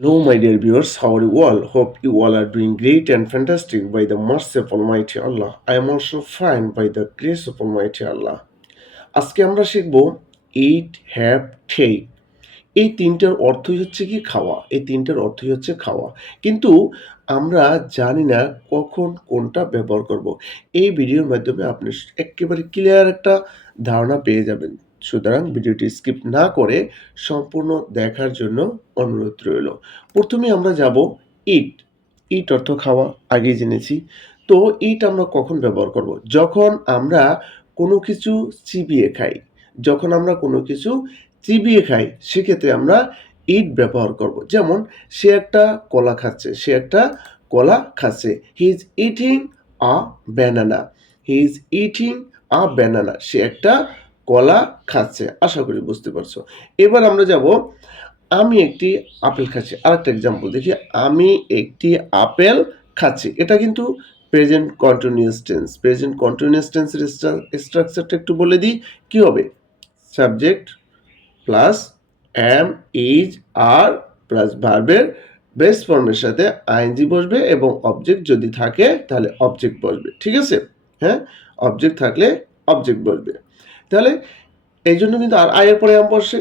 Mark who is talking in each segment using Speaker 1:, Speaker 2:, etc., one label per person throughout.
Speaker 1: Hello, my dear viewers, how are you all? Hope you all are doing great and fantastic by the mercy of Almighty Allah. I am also fine by the grace of Almighty Allah. আজকে আমরা শিখব ইট have take এই তিনটার অর্থই হচ্ছে কি খাওয়া এই তিনটার অর্থই হচ্ছে খাওয়া কিন্তু আমরা জানি না কখন কোনটা ব্যবহার করব এই ভিডিওর মাধ্যমে আপনি একেবারে ক্লিয়ার একটা ধারণা পেয়ে যাবেন সুতরাং ভিডিওটি স্কিপ না করে সম্পূর্ণ দেখার জন্য অনুরোধ রইল। প্রথমে আমরা যাব ইট ইট অর্থ খাওয়া, আগেই জেনেছি। তো ইট আমরা কখন ব্যবহার করব? যখন আমরা কোনো কিছু চিবিয়ে খাই, যখন আমরা কোনো কিছু চিবিয়ে খাই, সেক্ষেত্রে আমরা ইট ব্যবহার করব। যেমন, সে একটা কলা খাচ্ছে, সে একটা কলা খাচ্ছে। He is eating a banana he is eating a banana সে একটা কলা খাচ্ছে, আশা করি বুঝতে পারছ। এবার আমরা যাব, আমি একটি আপেল খাচ্ছি। আরেকটা এক্সাম্পল দেখি, আমি একটি আপেল খাচ্ছি। এটা কিন্তু present continuous tense present continuous টেন্সের স্ট্রাকচারটা একটু বলে দিই, কী হবে? Subject plus am is are plus ভার্বের বেস ফর্মের সাথে আইনজি বসবে এবং অবজেক্ট যদি থাকে, তাহলে অবজেক্ট বসবে। ঠিক আছে? হ্যাঁ? অবজেক্ট থাকলে অবজেক্ট বসবে। তাহলে এই জন্য কিন্তু আর আয়ের পরে আম বসে।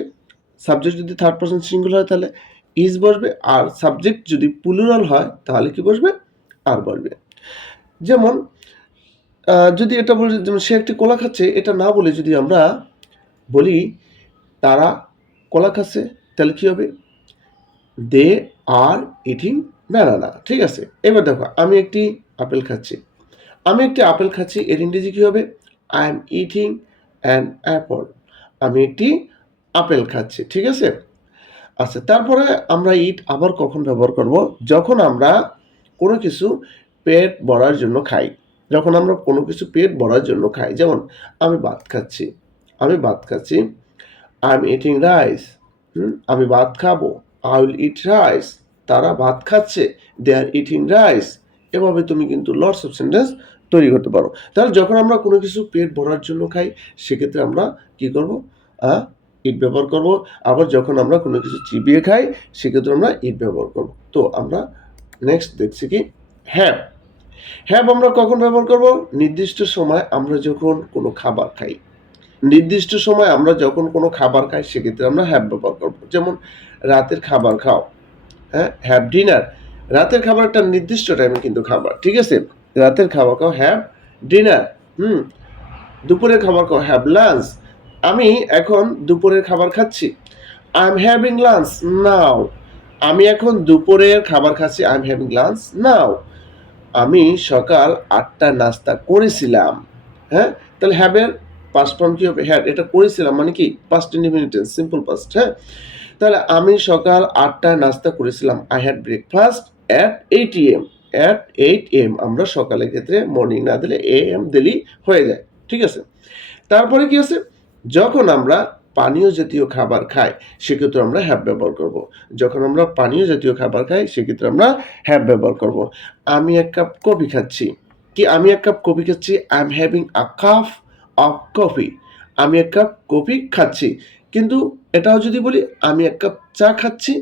Speaker 1: সাবজেক্ট যদি থার্ড পার্সন সিঙ্গুলার হয় তাহলে ইজ বসবে, আর সাবজেক্ট যদি প্লুরাল হয় তাহলে কি বসবে? আর বসবে। যেমন যদি এটা বলি, যেমন সে একটি কলা খাচ্ছে, এটা না বলে যদি আমরা বলি, তারা কলা খাচ্ছে, তাহলে কি হবে? দে আর ইটিং ব্যানানা ঠিক আছে? এবার দেখো, আমি একটি আপেল খাচ্ছি। আমি একটি আপেল খাচ্ছি, এর ইংরেজি কী হবে? I am eating an apple আমি একটি আপেল খাচ্ছি, ঠিক আছে? আচ্ছা তারপরে আমরা ইট আবার কখন ব্যবহার করব? যখন আমরা কোনো কিছু পেট ভরার জন্য খাই, যখন আমরা কোনো কিছু পেট ভরার জন্য খাই, যেমন আমি ভাত খাচ্ছি, আমি ভাত খাচ্ছি আই এম ইটিং রাইস আমি ভাত খাব আই উইল ইট রাইস তারা ভাত খাচ্ছে দে আর ইটিং রাইস এভাবে তুমি কিন্তু লর্ডস অফ সেন্টেন্স তৈরি করতে পারো। তাহলে যখন আমরা কোনো কিছু পেট ভরার জন্য খাই, সেক্ষেত্রে আমরা কি করব? ইট ব্যবহার করব। আবার যখন আমরা কোনো কিছু চিবিয়ে খাই, সেক্ষেত্রে আমরা ইট ব্যবহার করব। তো আমরা নেক্সট দেখছি কি? হ্যাভ হ্যাভ আমরা কখন ব্যবহার করব? নির্দিষ্ট সময় আমরা যখন কোনো খাবার খাই। নির্দিষ্ট সময় আমরা যখন কোনো খাবার খাই, সেক্ষেত্রে আমরা হ্যাভ ব্যবহার করব। যেমন রাতের খাবার খাও। হ্যাঁ হ্যাভ ডিনার। রাতের খাবার একটা নির্দিষ্ট টাইমে কিন্তু খাবার, ঠিক আছে? রাতের খাবার খাও হ্যাভ ডিনার হুম। দুপুরের খাবার খাও হ্যাভ লাঞ্চ আমি এখন দুপুরের খাবার খাচ্ছি। I am having lunch now আমি এখন দুপুরের খাবার খাচ্ছি I am having lunch now আমি সকাল আটটা নাস্তা করেছিলাম হ্যাঁ? তাহলে হ্যাভের পাস্ট ফর্ম কি হবে? হ্যাঁ এটা করেছিলাম মানে কি? পাস্ট ইন্ডিপেন্ডেন্স সিম্পল পাস্ট হ্যাঁ? তাহলে আমি সকাল আটটায় নাস্তা করেছিলাম। I had breakfast at eight AM at eight AM আমরা সকালের ক্ষেত্রে মর্নিং না দিলে এ এম দিলেই হয়ে যায়, ঠিক আছে? তারপরে কি আছে? যখন আমরা পানীয় জাতীয় খাবার খাই, সেক্ষেত্রে আমরা হ্যাপ ব্যবহার করব। যখন আমরা পানীয় জাতীয় খাবার খাই, সেক্ষেত্রে আমরা হ্যাপ ব্যবহার করব। আমি এক কাপ কফি খাচ্ছি। কি আমি এক কাপ কফি খাচ্ছি? I am having a cup of coffee আমি এক কাপ কফি খাচ্ছি। কিন্তু এটাও যদি বলি, আমি এক কাপ চা খাচ্ছি।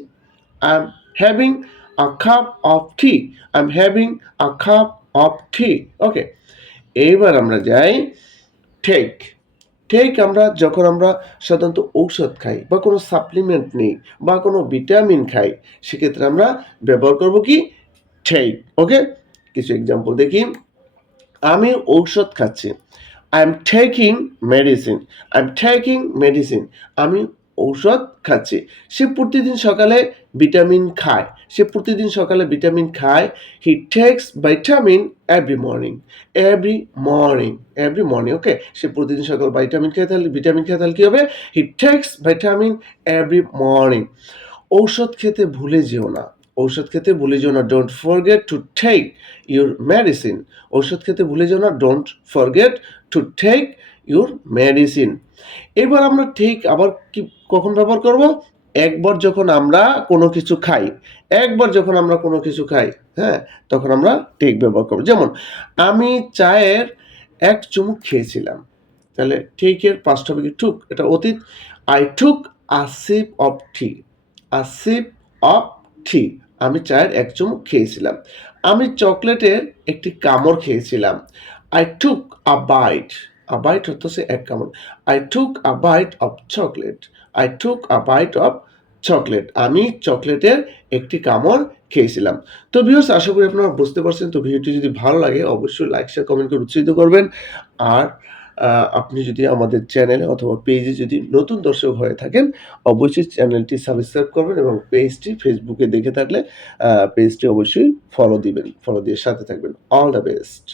Speaker 1: I am having cup of tea I am having a cup of tea okay এইবার আমরা যাই টেক টেক আমরা যখন আমরা সাধারণত ঔষধ খাই বা কোনো সাপ্লিমেন্ট নিই বা কোনো ভিটামিন খাই, সেক্ষেত্রে আমরা ব্যবহার করব কি? টেক ওকে কিছু এক্সাম্পল দেখি। আমি ঔষধ খাচ্ছি। I am taking medicine I am taking medicine আমি ঔষধ খাচ্ছি। সে প্রতিদিন সকালে ভিটামিন খায়। সে প্রতিদিন সকালে ভিটামিন খায়। He takes vitamin every morning every morning every morning okay সে প্রতিদিন সকাল ভাইটামিন খেয়ে তাহলে ভিটামিন খেয়ে তাহলে কী হবে? He takes vitamin every morning ঔষধ খেতে ভুলে যেও না। ঔষধ খেতে ভুলে যেও না। Don't forget to take your medicine ঔষধ খেতে ভুলে যেও না। Don't forget to take your medicine এবার আমরা ঠিক আবার কি কখন ব্যবহার করব? একবার যখন আমরা কোনো কিছু খাই, একবার যখন আমরা কোনো কিছু খাই হ্যাঁ তখন আমরা টেক ব্যবহার করব। যেমন, আমি চায়ের এক চুমুক খেয়েছিলাম। তাহলে টেকের পাঁচটা হবে কি টুক এটা অতীত। I took a sip of tea a sip of ঠিক আমি চায়ের এক চুমুক খেয়েছিলাম। আমি চকলেটের একটি কামড় খেয়েছিলাম। I took a bite a bite হচ্ছে এক কামড়। I took a bite of chocolate I took a bite of chocolate আমি চকলেটের একটি কামড় খেয়েছিলাম। তো ভিউয়ার্স আশা করি আপনারা বুঝতে পারছেন। তো ভিডিওটি যদি ভালো লাগে, অবশ্যই লাইক শেয়ার কমেন্ট করে উৎসাহিত করবেন। আর আপনি যদি আমাদের চ্যানেলে অথবা পেজে যদি নতুন দর্শক হয়ে থাকেন, অবশ্যই চ্যানেলটি সাবস্ক্রাইব করবেন এবং পেজটি ফেসবুকে দেখে থাকলে পেজটি অবশ্যই ফলো দিবেন। ফলো দিয়ে সাথে থাকবেন। All the best